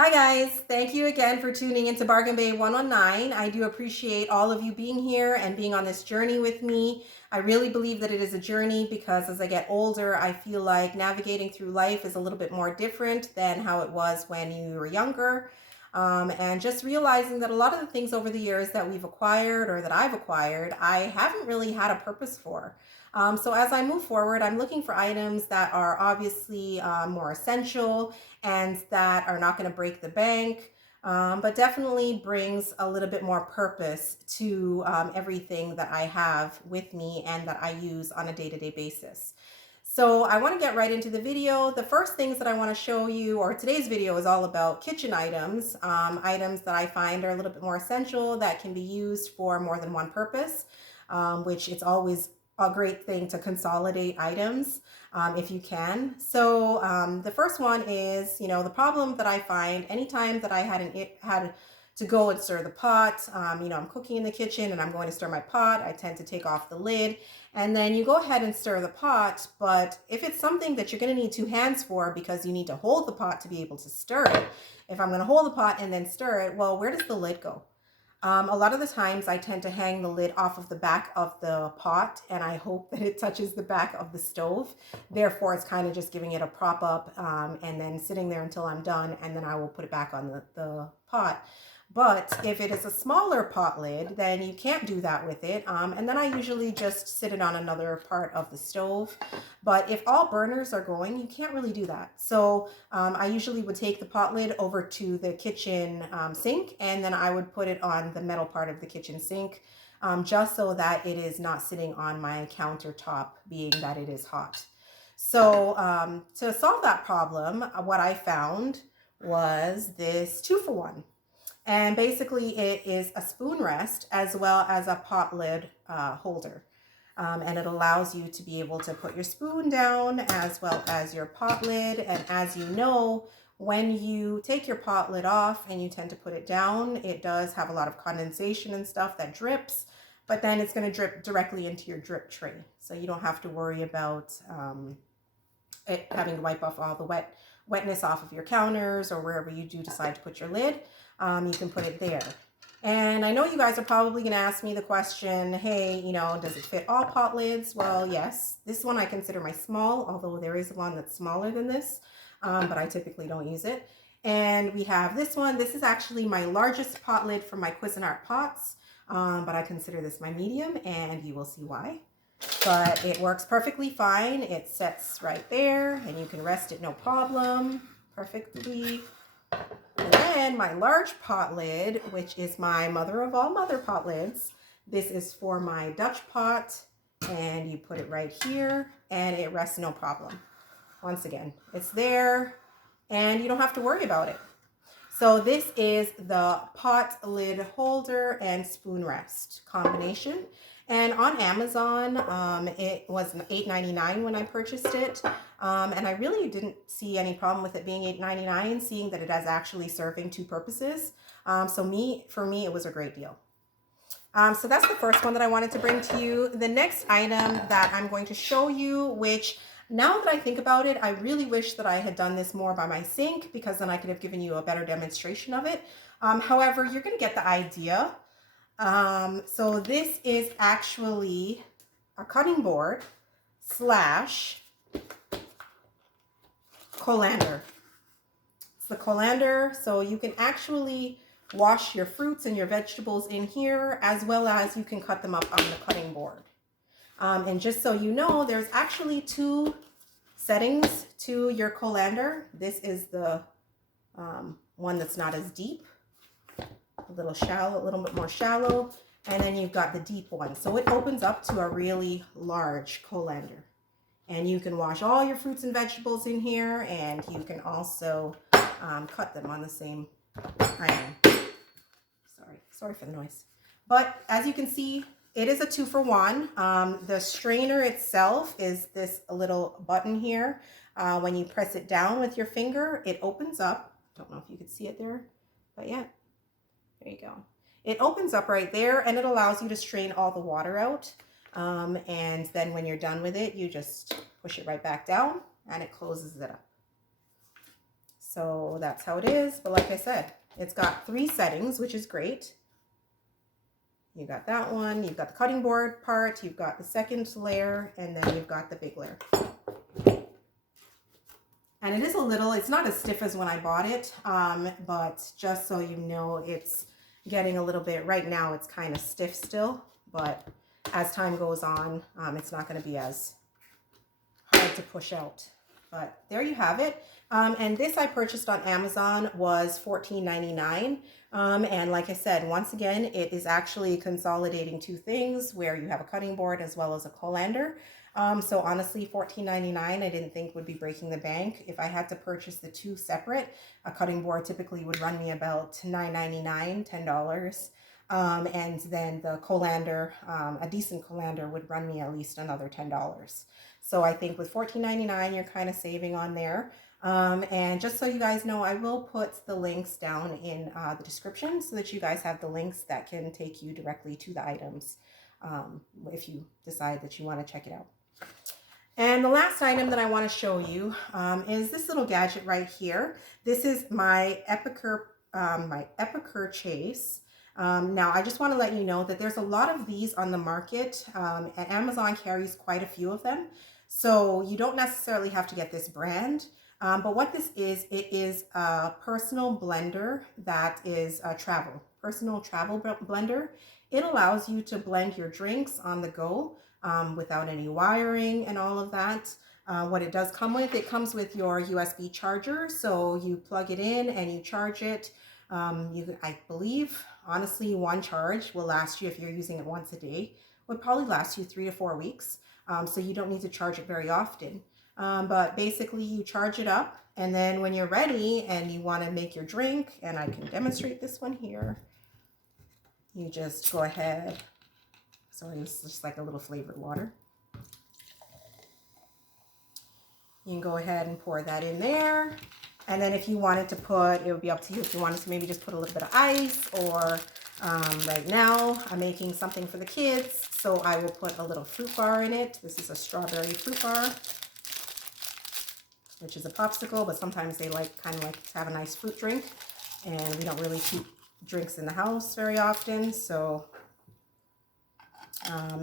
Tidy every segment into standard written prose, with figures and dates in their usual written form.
Hi guys, thank you again for tuning into Bargain Bay 119. I do appreciate all of you being here and being on this journey with me. I really believe that it is a journey because as I get older, I feel like navigating through life is a little bit more different than how it was when you were younger. And just realizing that a lot of the things over the years that we've acquired or that I've acquired, I haven't really had a purpose for. So as I move forward, I'm looking for items that are obviously more essential and that are not going to break the bank, but definitely brings a little bit more purpose to everything that I have with me and that I use on a day-to-day basis. So I want to get right into the video. The first things that I want to show you, or today's video is all about kitchen items, items that I find are a little bit more essential that can be used for more than one purpose, which it's always a great thing to consolidate items if you can. So the first one is, the problem that I find anytime that I had to go and stir the pot, I'm cooking in the kitchen and I'm going to stir my pot, I tend to take off the lid and then you go ahead and stir the pot. But if it's something that you're going to need two hands for because you need to hold the pot to be able to stir it, if I'm going to hold the pot and then stir it, well, where does the lid go? A lot of the times I tend to hang the lid off of the back of the pot and I hope that it touches the back of the stove. Therefore, it's kind of just giving it a prop up and then sitting there until I'm done, and then I will put it back on the pot. But if it is a smaller pot lid, then you can't do that with it. And then I usually just sit it on another part of the stove. But if all burners are going, you can't really do that. So I usually would take the pot lid over to the kitchen sink, and then I would put it on the metal part of the kitchen sink, just so that it is not sitting on my countertop, being that it is hot. So to solve that problem, what I found was this 2-for-1. And basically it is a spoon rest as well as a pot lid holder. And it allows you to be able to put your spoon down as well as your pot lid. And as you know, when you take your pot lid off and you tend to put it down, it does have a lot of condensation and stuff that drips, but then it's going to drip directly into your drip tray. So you don't have to worry about it having to wipe off all the wetness off of your counters or wherever you do decide to put your lid. You can put it there. And I know you guys are probably going to ask me the question, hey, does it fit all pot lids? Well, yes. This one I consider my small, although there is one that's smaller than this, but I typically don't use it. And we have this one. This is actually my largest pot lid for my Cuisinart pots, but I consider this my medium, and you will see why. But it works perfectly fine. It sets right there, and you can rest it no problem perfectly. And then my large pot lid, which is my mother of all mother pot lids. This is for my Dutch pot, and you put it right here and it rests no problem. Once again, it's there and you don't have to worry about it. So this is the pot lid holder and spoon rest combination. And on Amazon, it was $8.99 when I purchased it. And I really didn't see any problem with it being $8.99, seeing that it is actually serving two purposes. So for me, it was a great deal. So that's the first one that I wanted to bring to you. The next item that I'm going to show you, which now that I think about it, I really wish that I had done this more by my sink, because then I could have given you a better demonstration of it. However, you're going to get the idea. So this is actually a cutting board slash colander. It's the colander, so you can actually wash your fruits and your vegetables in here, as well as you can cut them up on the cutting board. And just so you know, there's actually two settings to your colander. This is the one that's not as deep, a little shallow, a little bit more shallow, and then you've got the deep one. So it opens up to a really large colander. And you can wash all your fruits and vegetables in here, and you can also cut them on the same iron. Sorry for the noise. But as you can see, it is a 2-for-1. The strainer itself is this little button here. When you press it down with your finger, it opens up. Don't know if you can see it there, but yeah, there you go. It opens up right there, and it allows you to strain all the water out. And then when you're done with it, you just push it right back down and it closes it up. So that's how it is. But like I said, it's got 3 settings, which is great. You got that one, you've got the cutting board part, you've got the second layer, and then you've got the big layer. And it is a little, it's not as stiff as when I bought it, but just so you know, it's getting a little bit, right now it's kind of stiff still, but as time goes on, it's not going to be as hard to push out. But there you have it. And this I purchased on Amazon was $14.99. And like I said, once again, it is actually consolidating 2 things where you have a cutting board as well as a colander. So honestly, $14.99 I didn't think would be breaking the bank. If I had to purchase the 2 separate, a cutting board typically would run me about $9.99, $10. And then the colander, a decent colander would run me at least another $10. So I think with $14.99, you're kind of saving on there. And just so you guys know, I will put the links down in the description so that you guys have the links that can take you directly to the items if you decide that you want to check it out. And the last item that I want to show you is this little gadget right here. This is my Epicure Chase. Now, I just want to let you know that there's a lot of these on the market, and Amazon carries quite a few of them. So you don't necessarily have to get this brand. But what this is, it is a personal blender that is a personal travel blender. It allows you to blend your drinks on the go without any wiring and all of that. What it does come with, it comes with your USB charger. So you plug it in and you charge it. I believe, honestly, one charge will last you, if you're using it once a day, would probably last you 3 to 4 weeks. So you don't need to charge it very often. But basically you charge it up, and then when you're ready and you want to make your drink, and I can demonstrate this one here, you just go ahead. Sorry, it's just like a little flavored water. You can go ahead and pour that in there. And then if you wanted to put, it would be up to you if you wanted to maybe just put a little bit of ice, or right now I'm making something for the kids, so I will put a little fruit bar in it. This is a strawberry fruit bar, which is a popsicle, but sometimes they kind of like to have a nice fruit drink, and we don't really keep drinks in the house very often. So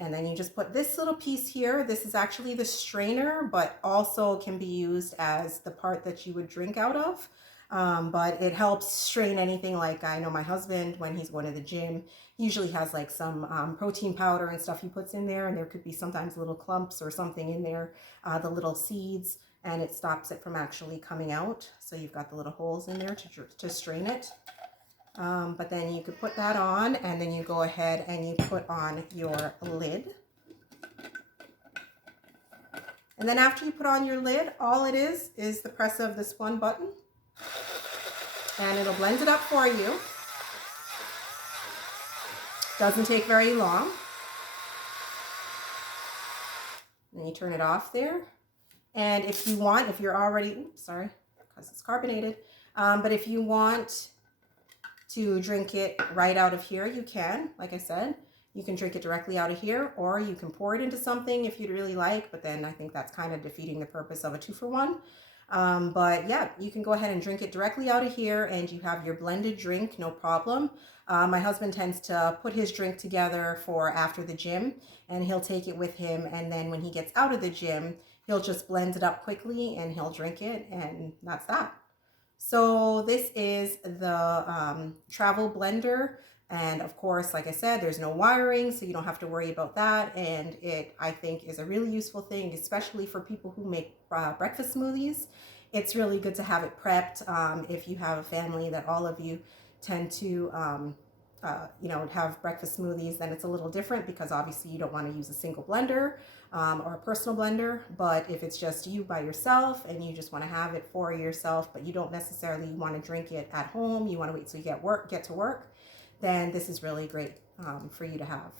and then you just put this little piece here. This is actually the strainer, but also can be used as the part that you would drink out of. But it helps strain anything. Like, I know my husband, when he's going to the gym, he usually has like some protein powder and stuff he puts in there, and there could be sometimes little clumps or something in there, the little seeds, and it stops it from actually coming out. So you've got the little holes in there to strain it. But then you could put that on, and then you go ahead and you put on your lid. And then after you put on your lid, all it is the press of this one button, and it'll blend it up for you. Doesn't take very long. Then you turn it off there. And if you want, if you're already, oops, sorry, because it's carbonated, but if you want to drink it right out of here, you can. Like I said, you can drink it directly out of here, or you can pour it into something if you'd really like, but then I think that's kind of defeating the purpose of a 2-for-1. But yeah, you can go ahead and drink it directly out of here, and you have your blended drink, no problem. My husband tends to put his drink together for after the gym, and he'll take it with him, and then when he gets out of the gym, he'll just blend it up quickly and he'll drink it, and that's that. So this is the travel blender, and of course, like I said, there's no wiring, so you don't have to worry about that. And it, I think, is a really useful thing, especially for people who make breakfast smoothies. It's really good to have it prepped. If you have a family that all of you tend to have breakfast smoothies, then it's a little different, because obviously you don't want to use a single blender or a personal blender. But if it's just you by yourself and you just want to have it for yourself, but you don't necessarily want to drink it at home, you want to wait till you get to work, then this is really great for you to have.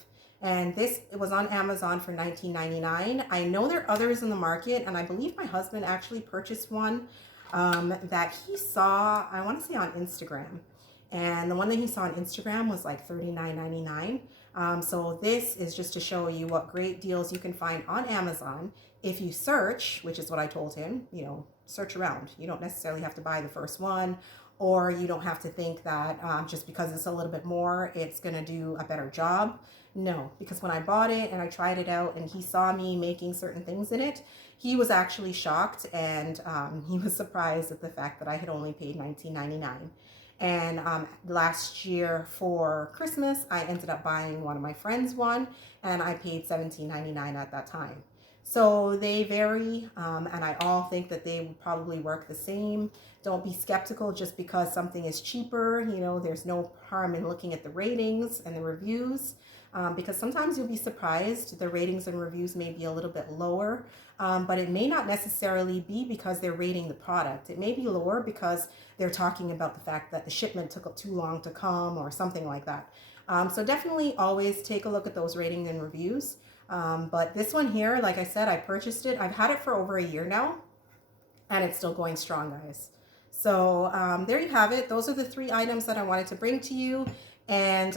And this, it was on Amazon for $19.99. I know there are others in the market, and I believe my husband actually purchased one that he saw, I want to say on Instagram. And the one that he saw on Instagram was like $39.99. So this is just to show you what great deals you can find on Amazon if you search, which is what I told him, search around. You don't necessarily have to buy the first one, or you don't have to think that just because it's a little bit more, it's going to do a better job. No, because when I bought it and I tried it out and he saw me making certain things in it, he was actually shocked, and he was surprised at the fact that I had only paid $19.99. And last year for Christmas, I ended up buying one of my friends one, and I paid $17.99 at that time. So they vary, and I all think that they would probably work the same. Don't be skeptical just because something is cheaper. You know, there's no harm in looking at the ratings and the reviews, because sometimes you'll be surprised. The ratings and reviews may be a little bit lower, but it may not necessarily be because they're rating the product. It may be lower because they're talking about the fact that the shipment took too long to come or something like that. So definitely always take a look at those ratings and reviews. But this one here, like I said, I purchased it. I've had it for over a year now, and it's still going strong, guys. So there you have it. Those are the 3 items that I wanted to bring to you. And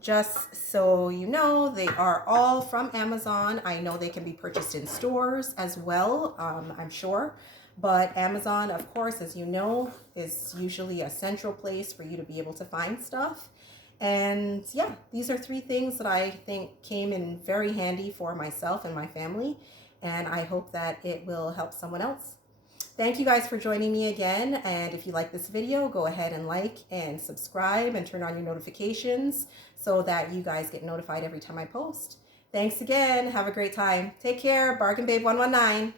just so you know, they are all from Amazon. I know they can be purchased in stores as well, I'm sure. But Amazon, of course, as you know, is usually a central place for you to be able to find stuff. And yeah, these are 3 things that I think came in very handy for myself and my family. And I hope that it will help someone else. Thank you guys for joining me again. And if you like this video, go ahead and like and subscribe and turn on your notifications so that you guys get notified every time I post. Thanks again. Have a great time. Take care. Bargain Babe 119.